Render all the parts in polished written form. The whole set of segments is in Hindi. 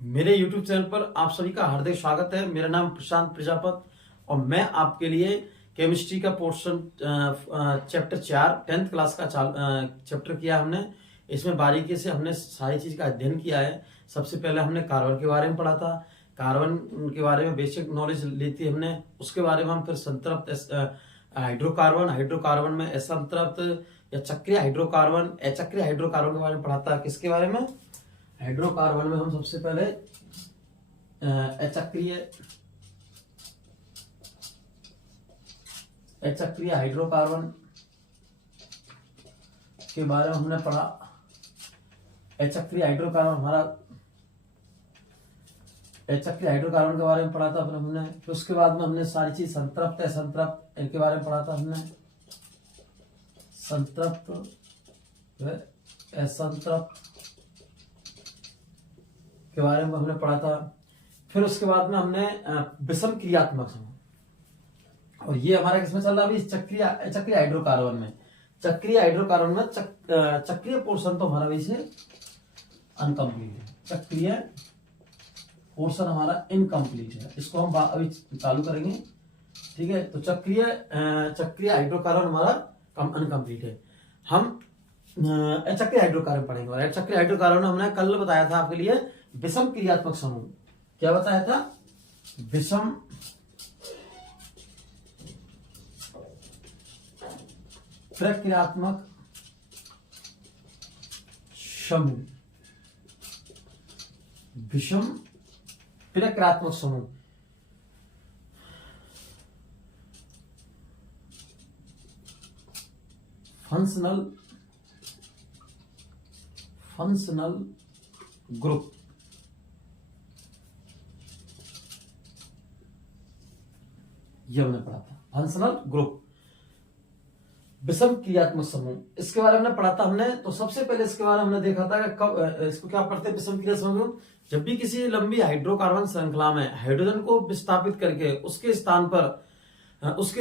मेरे YouTube चैनल पर आप सभी का हार्दिक स्वागत है। मेरा नाम प्रशांत प्रजापत और मैं आपके लिए केमिस्ट्री का पोर्शन चैप्टर 4 10th क्लास का चैप्टर किया हमने। इसमें बारीकी से हमने सारी चीज का अध्ययन किया है। सबसे पहले हमने कार्बन के बारे में पढ़ा था। कार्बन के बारे में बेसिक नॉलेज ली थी हमने। उसके बारे में हम फिर संतृप्त हाइड्रोकार्बन में असंतृप्त या चक्रीय हाइड्रोकार्बन अचक्रीय हाइड्रोकार्बन के बारे में पढ़ा था। किसके बारे में? हाइड्रोकार्बन में हम सबसे पहले अचक्रीय हाइड्रोकार्बन के बारे में हमने पढ़ा। अचक्रीय हाइड्रोकार्बन के बारे में पढ़ा था फिर हमने। फिर उसके बाद में हमने सारी चीज संतृप्त असंतृप्त इनके बारे में पढ़ा था हमने। संतृप्त असंतृप्त के बारे में हमने पढ़ा था। फिर उसके बाद में हमने विषम क्रियात्मक समूह, और ये हमारा किसमें चल रहा है अभी? चक्रीय हाइड्रोकार्बन में। चक्रीय हाइड्रोकार्बन में चक्रीय पोर्शन तो हमारा वैसे अनकम्प्लीट है। चक्रीय पोर्शन हमारा इनकम्प्लीट है, इसको हम अभी चालू करेंगे। ठीक है, तो चक्रीय हाइड्रोकार्बन हमारा अनकम्प्लीट है। हम चक्रीय हाइड्रोकार्बन पढ़ेंगे। और चक्रीय हाइड्रोकार्बन हमने कल बताया था आपके लिए विषम क्रियात्मक समूह। क्या बताया था? विषम प्रक्रियात्मक समूह। विषम प्रक्रियात्मक समूह फंक्शनल ग्रुप। ये हमने पढ़ा था, फंक्शनल ग्रुप विषम क्रियात्मक समूह। इसके बारे में हमने पढ़ा था हमने। तो सबसे पहले इसके बारे में हमने देखा था कि कब इसको क्या पढ़ते हैं विषम क्रियात्मक समूह। जब भी किसी लंबी हाइड्रोकार्बन श्रृंखला में हाइड्रोजन को विस्थापित करके उसके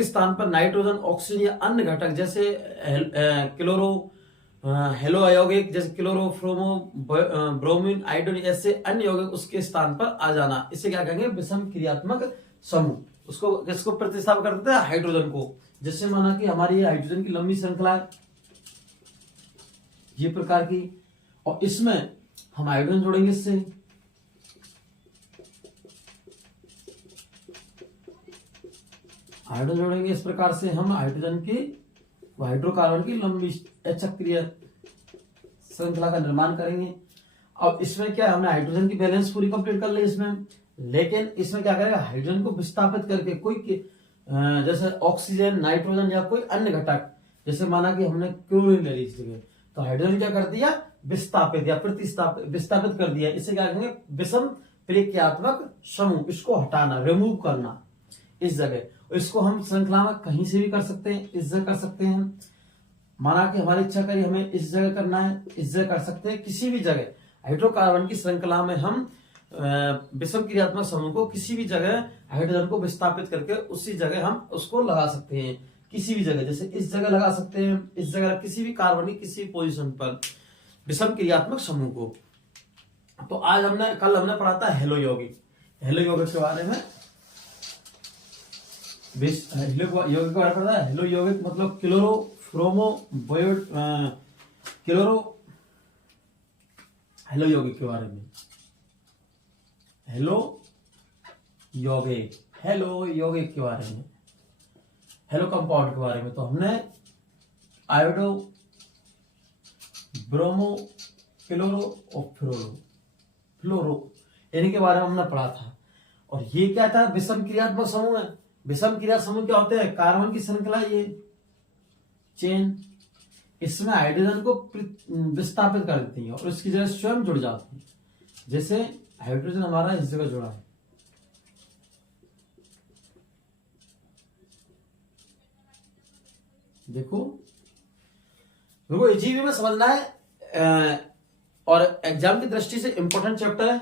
स्थान पर नाइट्रोजन, ऑक्सीजन या अन्य घटक जैसे हेलो अयौगिक जैसे क्लोरो, फ्रोमो, ब्रोमीन, आयोडीन ऐसे अन्य यौगिक उसके स्थान पर आ जाना, इसे क्या कहेंगे? विषम क्रियात्मक समूह। उसको किसको प्रतिस्थापित कर देते हैं? हाइड्रोजन को। जैसे माना कि हमारी हाइड्रोजन की लंबी श्रृंखला है ये प्रकार की, और इसमें हम हाइड्रोजन जोड़ेंगे। इससे हाइड्रोजन जोड़ेंगे, इस प्रकार से हम हाइड्रोकार्बन की लंबी चक्रीय श्रृंखला का निर्माण करेंगे। अब इसमें क्या है, हमने हाइड्रोजन की बैलेंस पूरी कंप्लीट कर ली इसमें। लेकिन इसमें क्या करेगा? हाइड्रोजन को विस्थापित करके कोई जैसे ऑक्सीजन, नाइट्रोजन या कोई अन्य घटक, जैसे माना कि हमने क्लोरीन ले ली इस जगह, तो हाइड्रोजन क्या कर दिया? विस्थापित या विस्थापित कर दिया। इसे क्या कहेंगे? विषम प्रक्रियात्मक समूह। इसको हटाना, रिमूव करना इस जगह। इसको हम श्रृंखला में कहीं से भी कर सकते हैं, इस जगह कर सकते हैं। माना कि हमारी इच्छा करी हमें इस जगह करना है, इस जगह कर सकते हैं। किसी भी जगह हाइड्रोकार्बन की श्रृंखला में हम विषम क्रियात्मक समूह को किसी भी जगह हाइड्रोजन को विस्थापित करके उसी जगह हम उसको लगा सकते हैं। किसी भी जगह, जैसे इस जगह लगा सकते हैं, इस जगह, किसी भी कार्बन की किसी पोजीशन पर विषम क्रियात्मक समूह को। तो आज कल हमने पढ़ा था हेलो यौगिक। हेलो यौगिक के बारे में हेलो यौगिक मतलब क्लोरो, फ्रोमो, हेलो यौगिक के बारे में। हेलो यौगिक के बारे में, हेलो कंपाउंड के बारे में। तो हमने आयोडो, ब्रोमो, क्लोरो और फ्लोरो इनके बारे में हमने पढ़ा था। और ये क्या था? विषम क्रियात्मक समूह है। विषम क्रिया समूह क्या होते हैं? कार्बन की श्रृंखला, ये चेन, इसमें हाइड्रोजन को विस्थापित कर देती है और इसकी जगह स्वयं जुड़ जाती है। जैसे हाइड्रोजन हमारा इस जगह जुड़ा है, देखो जीवी में समझना है। और एग्जाम की दृष्टि से इंपॉर्टेंट चैप्टर है।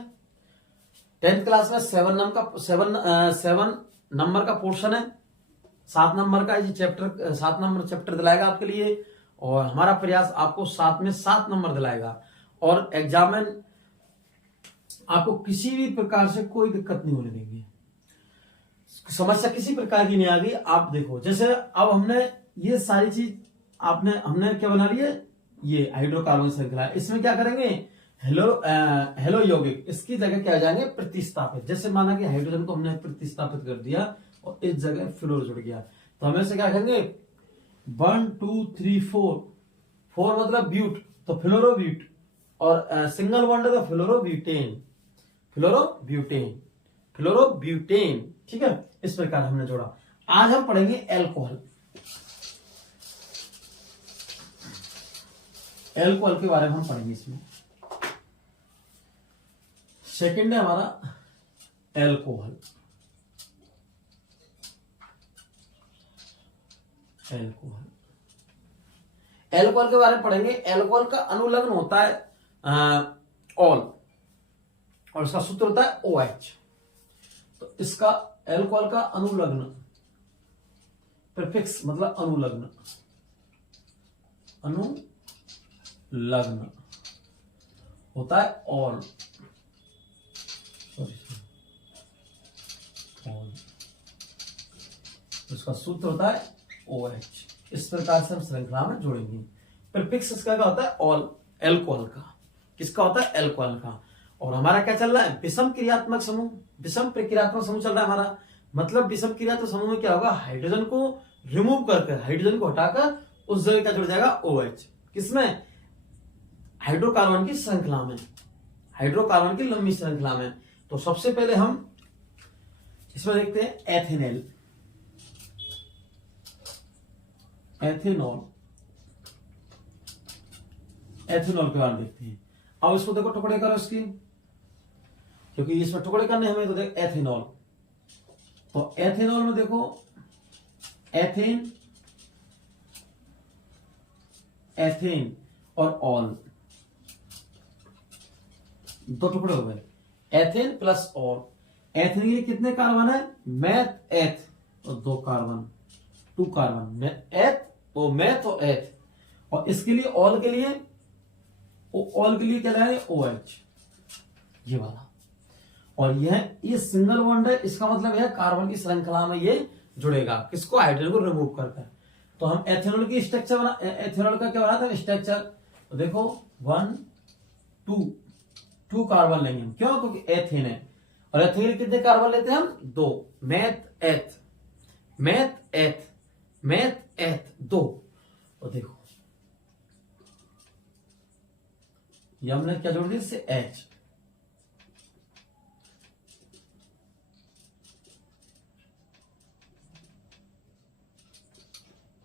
10th क्लास में 7 नंबर का पोर्शन है। 7 नंबर का ये चैप्टर, 7 नंबर चैप्टर दिलाएगा आपके लिए। और हमारा प्रयास आपको 7 में 7 नंबर दिलाएगा। और एग्जाम में आपको किसी भी प्रकार से कोई दिक्कत नहीं होने देंगे, समस्या किसी प्रकार की नहीं आ गई। आप देखो जैसे अब हमने ये सारी चीज हमने क्या बना लिया, ये हाइड्रोकार्बन श्रृंखला, इसमें क्या करेंगे, हेलो यौगिक, इसकी जगह क्या आ जाएंगे, प्रतिस्थापित। जैसे माना कि हाइड्रोजन को हमने प्रतिस्थापित कर दिया और इस जगह फ्लोर जुड़ गया, तो हमें से क्या करेंगे 1 2 3 4, 4 मतलब ब्यूट, तो फ्लोरोब्यूट, और सिंगल बॉन्ड है तो फ्लोरोब्यूटेन, फ्लोरोब्यूटेन, फ्लोरोब्यूटेन। ठीक है, इस प्रकार हमने जोड़ा। आज हम पढ़ेंगे एल्कोहल, एल्कोहल के बारे में हम पढ़ेंगे। इसमें सेकंड है हमारा एल्कोहल, एल्कोहल, एल्कोहल के बारे में पढ़ेंगे। एल्कोहल का अनुलग्न होता है ऑल, और इसका सूत्र होता है OH। तो इसका एल्कोहल का अनुलग्न, प्रीफिक्स मतलब अनुलग्न, अनुलग्न होता है ऑल, इसका सूत्र होता है OH। इस प्रकार से हम श्रृंखला में जोड़ेंगे। प्रीफिक्स इसका क्या होता है, ऑल, एल्कोहल का। किसका होता है, एल्कोहल का। और हमारा क्या चल रहा है, विषम क्रियात्मक समूह, विषम प्रक्रियात्मक समूह चल रहा है हमारा। मतलब विषम क्रियात्मक समूह में क्या होगा, हाइड्रोजन को रिमूव करके, हाइड्रोजन को हटाकर उस जगह क्या जुड़ जाएगा, OH। किसमें, हाइड्रोकार्बन की श्रृंखला में, हाइड्रोकार्बन की लंबी श्रृंखला में। तो सबसे पहले हम इसमें देखते हैं एथेनॉल, एथेनॉल, एथेनॉल के बारे में देखते हैं। अब इसको देखो, टुकड़े करो इसकी, क्योंकि इसमें टुकड़े करने हमें। तो देख एथेनॉल, तो एथेनॉल में देखो एथेन, एथेन और ऑल, दो टुकड़े हो गए, एथेन प्लस ऑल। एथेन के लिए कितने कार्बन है, मैथ एथ, और 2 कार्बन, 2 कार्बन, एथ और मैथ और एथ। और इसके लिए ऑल के लिए, ऑल के लिए क्या है, OH, ये वाला। और ये सिंगल बॉन्ड है, इसका मतलब है कार्बन की श्रृंखला में ये जुड़ेगा, किसको, हाइड्रोजन को रिमूव करके। तो हम एथेनॉल की स्ट्रक्चर एथेनॉल का क्या बनाते हैं स्ट्रक्चर, तो देखो 1 2 कार्बन लेंगे हम, क्यों, क्योंकि एथेन है। और एथेन के कितने कार्बन लेते हैं हम, 2, मैथ एथ, मैथ एथ, मैथ एथ, 2। और देखो ये हमने क्या जोड़ दिया, इससे H,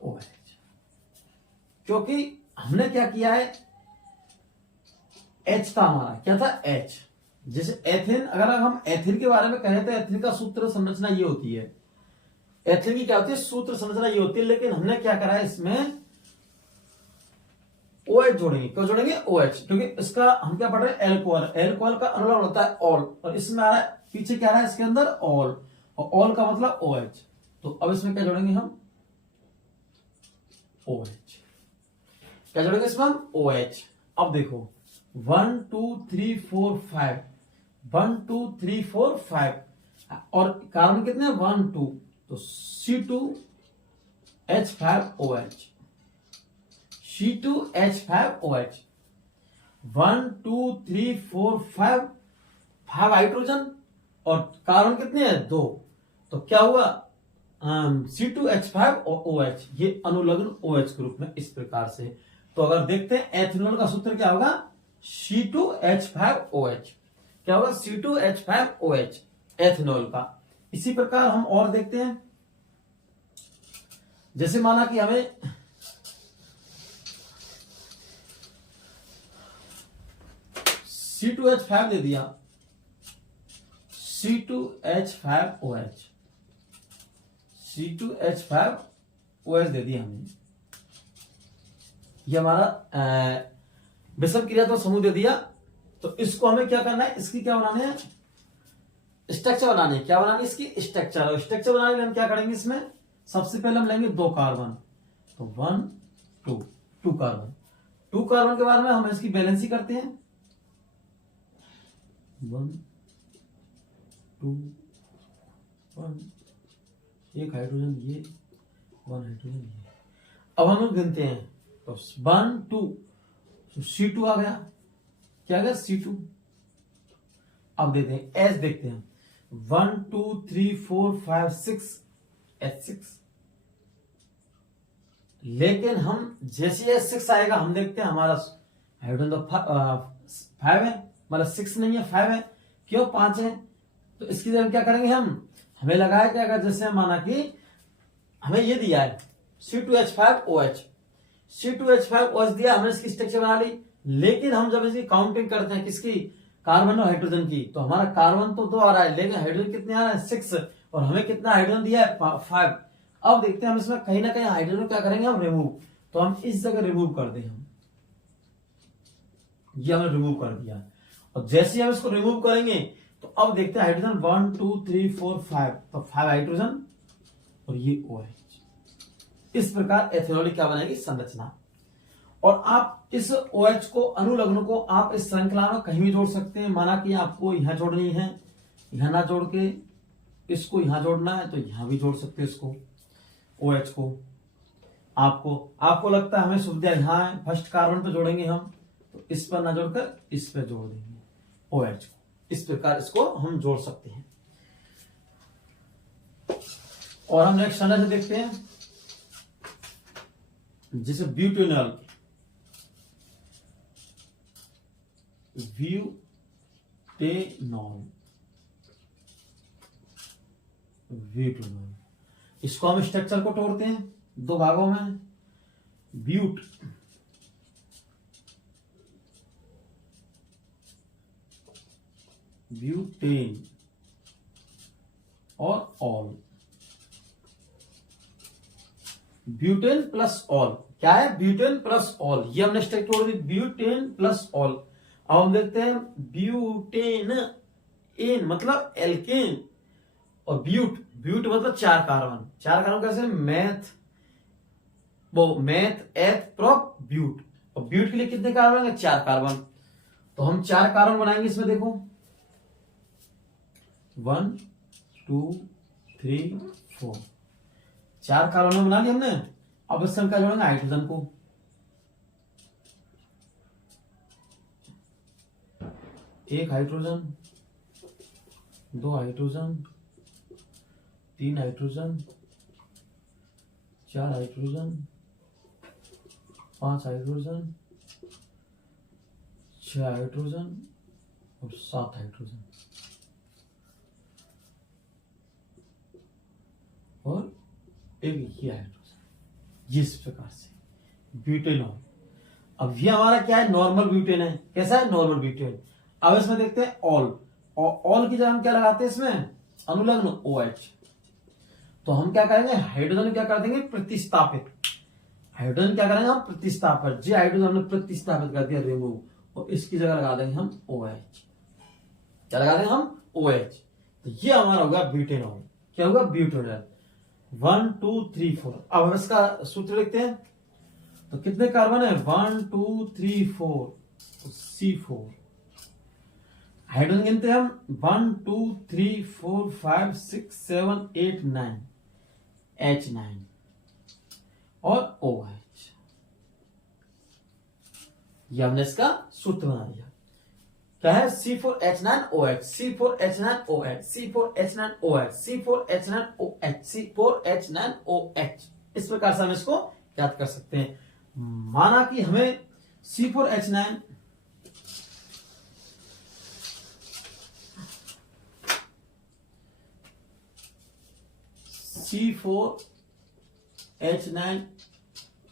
OH। क्योंकि हमने क्या किया है, H था हमारा, क्या था, H। जैसे एथिन, अगर हम एथिन के बारे में कहें तो एथिन का सूत्र संरचना ये होती है, एथिन की क्या होती है, सूत्र संरचना ये होती है। लेकिन हमने क्या करा है, इसमें OH जोड़ेंगे। क्यों जोड़ेंगे, OH, क्योंकि इसका हम क्या पढ़ रहे हैं, एल्कोहल, एल्कोहल का अनुलग्न होता है ऑल, और इसमें आ रहा है, पीछे क्या आ रहा है, इसके अंदर ऑल, और ऑल का मतलब OH। तो अब इसमें क्या जोड़ेंगे हम, OH, क्या जोड़ेंगे इसमें हम, OH। अब देखो 1 2 3 4 5, 1 2 3 4 5, और कार्बन कितने, 1 2, तो C2H5OH, C2H5OH, 1 2 3 4 5, 5 हाइड्रोजन, और कार्बन कितने हैं, 2, तो क्या हुआ, C2H5OH, ये अनुलग्न OH के रूप में, इस प्रकार से। तो अगर देखते हैं एथेनॉल का सूत्र क्या होगा, C2H5OH, क्या होगा, C2H5OH, एथेनॉल का। इसी प्रकार हम और देखते हैं, जैसे माना कि हमें C2H5 दे दिया, C2H5OH, C2H5OH दे दिया हमने, ये हमारा विषम क्रियात्मक समूह दे दिया। तो इसको हमें क्या करना है, इसकी क्या बनाने है, स्ट्रक्चर बनाने, क्या बनाने, इसकी स्ट्रक्चर। और स्ट्रक्चर बनाने के लिए हम क्या करेंगे, इसमें सबसे पहले हम लेंगे 2 कार्बन, तो 1 2 कार्बन, 2 कार्बन के बाद में हम इसकी बैलेंसी करते हैं, 1 2 1, एक हाइड्रोजन ये, 1 हाइड्रोजन ये। अब हम लोग गिनते हैं तो 1 2 C2 आ गया, क्या आ गया C2। अब देते हैं H, देखते हैं 1 2 3 4 5 6 H6। लेकिन हम जैसे H6 आएगा हम देखते हैं हमारा हाइड्रोजन तो 5 है, मतलब 6 नहीं है 5 है, क्यों 5 है। तो इसकी जगह क्या करेंगे हम, हमें लगाया क्या, अगर जैसे माना कि हमें ये दिया है C2H5OH, C2H5OH दिया, हमने इसकी स्ट्रक्चर बना ली। लेकिन हम जब इसकी काउंटिंग करते हैं किसकी, कार्बन और हाइड्रोजन की, तो हमारा कार्बन तो 2 आ रहा है, लेकिन हाइड्रोजन कितने आ रहे हैं 6, और हमें कितना हाइड्रोजन दिया है 5। अब देखते हैं हम इसमें कहीं ना कहीं हाइड्रोजन क्या करेंगे हम रिमूव, तो हम इस जगह रिमूव कर दें, हम ये हमने रिमूव कर दिया। और जैसे ही हम इसको रिमूव करेंगे तो अब देखते हैं हाइड्रोजन 1 2 3 4 5, तो 5 हाइड्रोजन और ये OH। इस प्रकार एथेनॉल क्या बनेगी संरचना। और आप इस OH को, अनुलग्न को आप इस श्रृंखला में कहीं भी जोड़ सकते हैं। माना कि आपको यहां जोड़नी है, यहां ना जोड़ के इसको यहां जोड़ना है तो यहां भी जोड़ सकते हैं इसको OH को। आपको लगता है हमें सुविधा यहां है, फर्स्ट कार्बन पे जोड़ेंगे हम, तो इस पर ना जोड़कर इस पर जोड़ देंगे OH को। इस प्रकार इसको हम जोड़ सकते हैं। और हम नेक्स्ट संरचना देखते हैं, जैसे ब्यूटेनॉल, ब्यूटेनॉल, इसको हम स्ट्रक्चर को तोड़ते हैं 2 भागों में, ब्यूटेन और ऑल। ब्यूटेन प्लस ऑल क्या है, ब्यूटेन प्लस ऑल, ये हमने स्ट्रक्चर तोड़ दी, ब्यूटेन प्लस ऑल। अब हम देखते हैं ब्यूटेन, एन मतलब एल्केन, और ब्यूट मतलब 4 कार्बन। 4 कार्बन कैसे, मैथ एथ प्रोप ब्यूट, और ब्यूट के लिए कितने कार्बन है 4 कार्बन। तो हम 4 कार्बन बनाएंगे इसमें, देखो 1 2 3 4, 4 कार्बन बना लिया हमने। अब इससे हम क्या जोड़ेंगे, हाइड्रोजन को। एक hydrogen, 2 hydrogen, 3 hydrogen, 4 hydrogen, 5 hydrogen, 6 hydrogen और 7 हाइड्रोजन, और एक ये हाइड्रोजन। इस प्रकार से ब्यूटेनॉल। अब ये हमारा क्या है, नॉर्मल ब्यूटेन है। कैसा है, नॉर्मल ब्यूटेन। अब इसमें देखते हैं ऑल, और ऑल की जगह हम क्या लगाते हैं इसमें, अनुलग्न OH। तो हम क्या करेंगे, हाइड्रोजन क्या कर देंगे, प्रतिस्थापित। हाइड्रोजन क्या करेंगे हम, प्रतिस्थापित। जी हाइड्रोजन हमने प्रतिस्थापित कर दिया, रिमूव, और इसकी जगह लगा देंगे हम OH। क्या लगा देंगे हम, OH। तो ये हमारा होगा ब्यूटेनॉल। क्या होगा, ब्यूटेनॉल। 1 2 3 4। अब हम इसका सूत्र लिखते हैं, तो कितने कार्बन है, 1 2 3 4, तो C4। हाइड्रोजन गिनते हैं हम, 1 2 3 4 5 6 7 8 9, H9 और OH। ये हमने इसका सूत्र बना दिया। क्या है, C4H9OH, C4H9OH, C4H9OH, C4H9OH, C4H9OH। इस प्रकार से हम इसको याद कर सकते हैं। माना कि हमें C4H9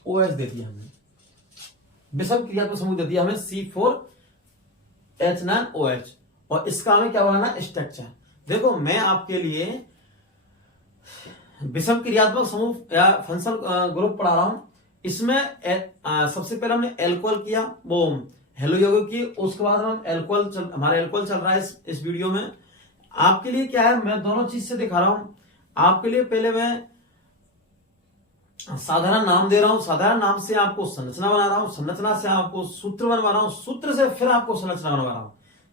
OH दे दिया हमें, विषम क्रियात्मक समूह दे दिया हमें C4H9OH, और इसका हमें क्या बनाना, स्ट्रक्चर। देखो मैं आपके लिए विषम क्रियात्मक समूह या फंक्शनल ग्रुप पढ़ा रहा हूं। इसमें सबसे पहले हमने एल्कोहल किया, वो हेलो यौगिक की, उसके बाद हम हमारा एल्कोहल चल रहा है इस वीडियो में। आपके लिए क्या है, मैं दोनों चीज से दिखा रहा हूं। आपके लिए पहले मैं साधारण नाम दे रहा हूं, साधारण नाम से आपको संरचना बना रहा हूं, संरचना से आपको सूत्र बनवा रहा हूं, सूत्र से फिर आपको संरचना बनवा रहा हूं।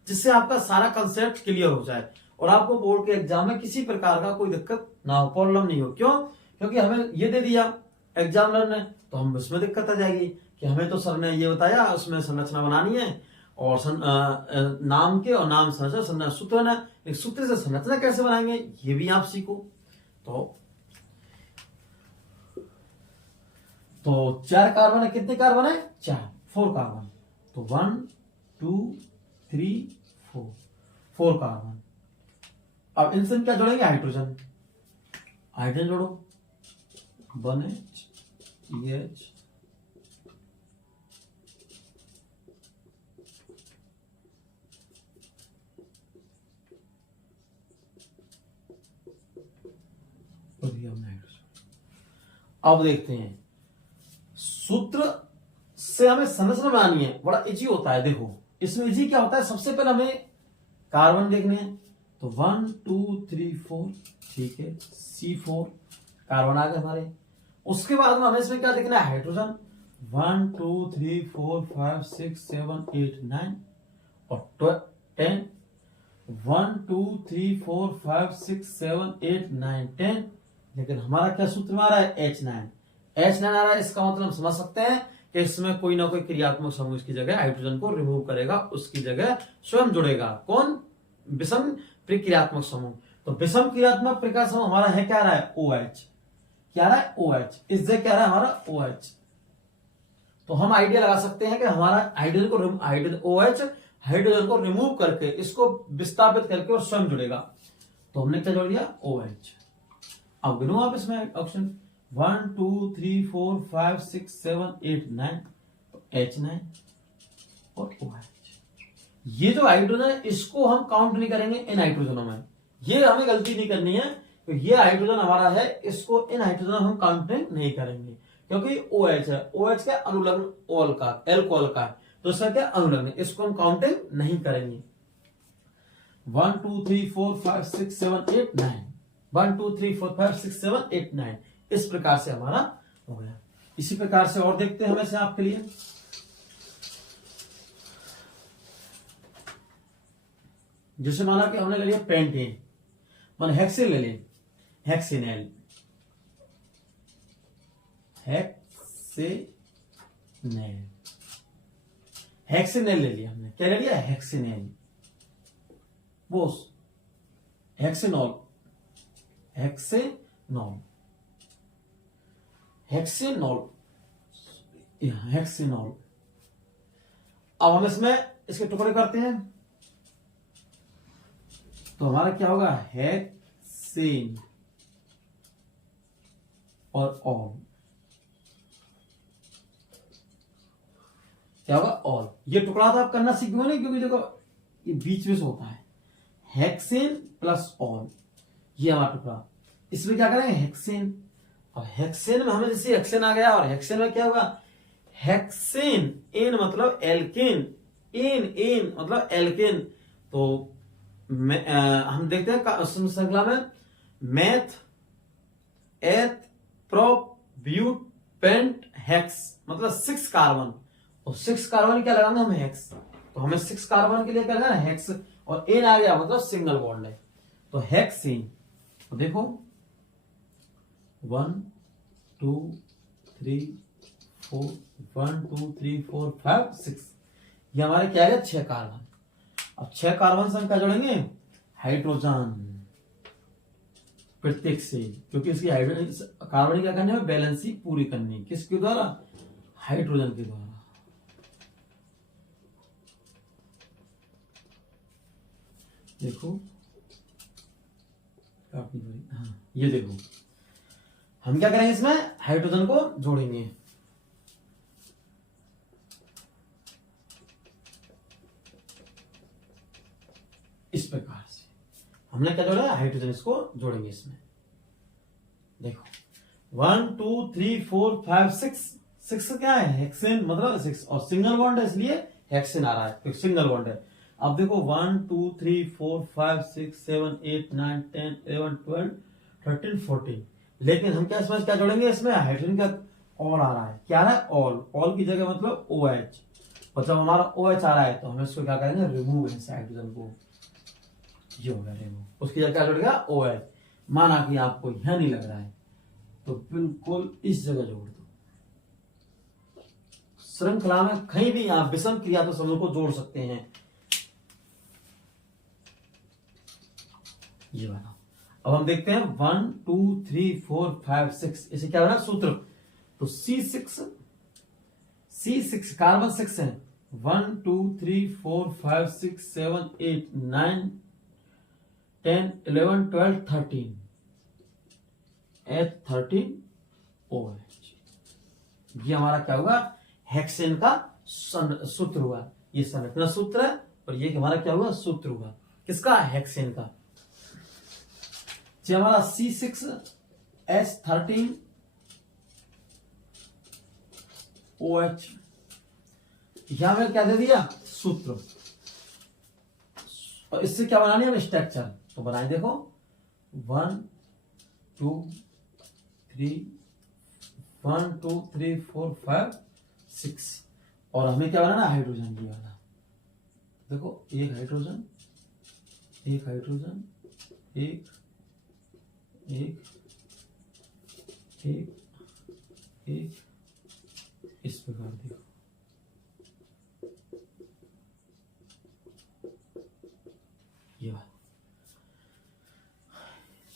जिससे आपका सारा कंसेप्ट क्लियर हो जाए और आपको बोर्ड के एग्जाम में किसी प्रकार का कोई दिक्कत ना हो, प्रॉब्लम नहीं हो। क्यों? क्योंकि हमें ये दे दिया एग्जामिनर ने, तो हम उसमें दिक्कत आ जाएगी कि हमें तो सर ने ये बताया उसमें संरचना बनानी है और नाम के और नाम संरचना सूत्र ना, एक सूत्र से संरचना कैसे बनाएंगे ये भी आप सीखो। तो 4 कार्बन है, कितने कार्बन है? 4 कार्बन। तो 1 2 3 4 कार्बन। अब इनसे क्या जोड़ेंगे? हाइड्रोजन। हाइड्रोजन जोड़ो, 1H EH अब देखते हैं सूत्र से हमें संरचना बनानी है, बड़ा इजी होता है। देखो इसमें इजी क्या होता है, सबसे पहले हमें कार्बन देखने हैं। तो 1 2 3 4, ठीक है, C4 कार्बन आ गए हमारे। उसके बाद में हमें इसमें क्या देखना है? हाइड्रोजन। 1 2 3 4 5 6 7 8 9 और 10। 1 2 3 4 5 6 7 8 9 10। लेकिन हमारा क्या सूत्र में आ रहा है? H9 आ रहा है। इसका मतलब हम समझ सकते हैं कि इसमें कोई ना कोई क्रियात्मक समूह इसकी जगह हाइड्रोजन को रिमूव करेगा, उसकी जगह स्वयं जुड़ेगा। कौन? विषम प्रक्रियात्मक समूह। तो विषम क्रियात्मक प्रक्रिया समूह हमारा है, क्या रहा है? OH। क्या रहा है? OH। इस जगह क्या रहा है हमारा? OH। तो हम आइडिया लगा सकते हैं कि हमारा हाइड्रोजन को रिमूव करके इसको विस्थापित करके और स्वयं जुड़ेगा। तो हमने क्या जोड़ दिया? OH। अब गिनो आप इसमें ऑप्शन 1 2 3 4 5 6 7 8 9, तो H9 और OH। ये जो हाइड्रोजन है इसको हम काउंट नहीं करेंगे इन हाइड्रोजनों में, ये हमें गलती नहीं करनी है। तो ये हाइड्रोजन हमारा है, इसको इन हाइड्रोजन हम काउंटिंग नहीं करेंगे क्योंकि OH है। OH क्या? अनुलग्न ओल का, एल्कोहल का, तो इसका क्या? अनुलग्न, इसको हम काउंटिंग नहीं करेंगे। 1 2 3 4 5 6 7 8 9, 1 2 3 4 5 6 7 8 9, इस प्रकार से हमारा हो गया। इसी प्रकार से और देखते हैं हमें से आपके लिए। जैसे माना कि हमने ले लिया पेंटेन, मान हेक्सेन ले लिया, हेक्सेनेल, हेक्सेनेल ले लिया हमने। क्या ले लिया? हेक्सेनेल। वो हेक्सेनॉल, हेक्सेनॉल, हेक्सेनॉल। अब हम इसमें इसके टुकड़े करते हैं तो हमारा क्या होगा? हेक्सेन और ऑल। क्या होगा? ऑल। ये टुकड़ा तो आप करना सीख गए नहीं, क्योंकि देखो ये बीच में से होता है, हेक्सेन प्लस ऑल, ये हमारा टुकड़ा। इसमें क्या करेंगे? हेक्सेन। और हेक्सेन में हमें जैसे हेक्सेन आ गया, और हेक्सेन में क्या होगा? हेक्सेन, एन मतलब एल्केन, एन मतलब एल्केन। तो हम देखते हैं श्रृंखला में मेथ, एथ, प्रोप, ब्यूट, पेंट, हेक्स, मतलब 6 कार्बन। और 6 कार्बन क्या लगाएंगे हम? हेक्स। तो हमें 6 कार्बन के लिए क्या लगाना? हेक्स। और एन आ गया मतलब सिंगल बॉन्ड है, तो हेक्सेन। तो देखो 1 2 3 4, 1 2 3 4 5 6, ये हमारे क्या है? 6 कार्बन। अब 6 कार्बन से हम क्या जोड़ेंगे? हाइड्रोजन प्रत्येक से, क्योंकि इसकी हाइड्रोजन कार्बन क्या करनी है? बैलेंसिंग पूरी करनी है। किसके द्वारा? हाइड्रोजन के द्वारा। देखो काफी बड़ी, हाँ ये देखो, हम क्या करेंगे? इसमें हाइड्रोजन को जोड़ेंगे। इस प्रकार से हमने क्या जोड़ा? हाइड्रोजन, इसको जोड़ेंगे इसमें। देखो 1 2 3 4 5 6 क्या है? हेक्सेन मतलब 6, और सिंगल बॉन्ड है इसलिए हेक्सेन आ रहा है, तो सिंगल बॉन्ड है। अब देखो 1 2 3 4 5 6 7 8 9 10 11 12 13 14, लेकिन हम क्या इसमें क्या जोड़ेंगे? इसमें हाइड्रोजन का ऑल आ रहा है। क्या आ रहा है? ऑल। ऑल की जगह मतलब OH, और जब हमारा OH आ रहा है तो हम इसको क्या करेंगे, रिमूव है हाइड्रोजन को, ये होगा रिमूव। उसकी जगह क्या जोड़ेगा, OH। माना कि आपको यह नहीं लग रहा है तो बिल्कुल इस जगह जोड़ दो। श्रृंखला में कहीं भी आप विषम क्रियात्मक समूह को जोड़ सकते हैं। ये बना। अब हम देखते हैं 1 2 3 4 5 6, इसे क्या बना सूत्र। तो C6 कार्बन 6 है। 1 2 3 4 5 6 7 8 9 10 11 12 13 H13 OH। ये हमारा क्या हुआ, हेक्सेन का सूत्र हुआ। ये संरचना सूत्र है और ये हमारा क्या हुआ, सूत्र हुआ किसका, हेक्सेन का। ये हमारा C6H13 OH, यहां में क्या दे दिया, सूत्र। और इससे क्या बनानी है, स्ट्रक्चर। तो बनाए देखो 1 2 3 1 2 3 4 5 6। और हमें क्या बनाना, हाइड्रोजन ये वाला। देखो एक हाइड्रोजन, एक हाइड्रोजन, एक एक एक एक, इस प्रकार देखो। ये बात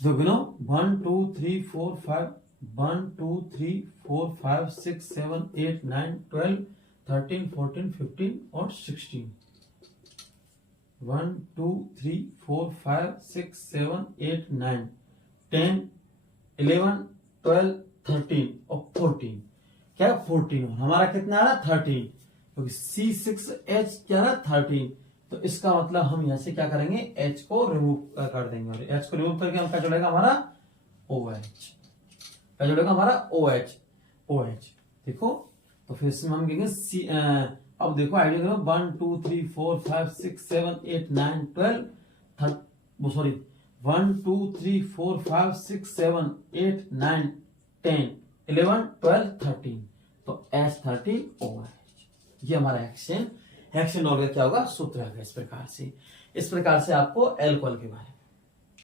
दो गिनो 1 2 3 4 5 1 2 3 4 5 6 7 8 9 12 13 14 15 और 16। 1 2 3 4 5 6 7 8 9 10 11 12 13 और 14। क्या 14 और हमारा कितना आ रहा, 13, क्योंकि C6H क्या है 13। तो इसका मतलब हम यहां से क्या करेंगे, H को रिमूव कर देंगे और H को रिमूव करके हम क्या जुड़ेगा हमारा OH, क्या जुड़ेगा हमारा OH। देखो तो फिर इसमें हम कहेंगे C। अब देखो आइडिया 1 2 3 4 5 6 7 8 9 12 सॉरी 1 2 3 4 5 6 7 8 9 10 11 12 13। तो H13 OH, ये हमारा हेक्सेन ऑर्गन क्या होगा, सूत्र है। इस प्रकार से आपको एल्कोहल के बारे में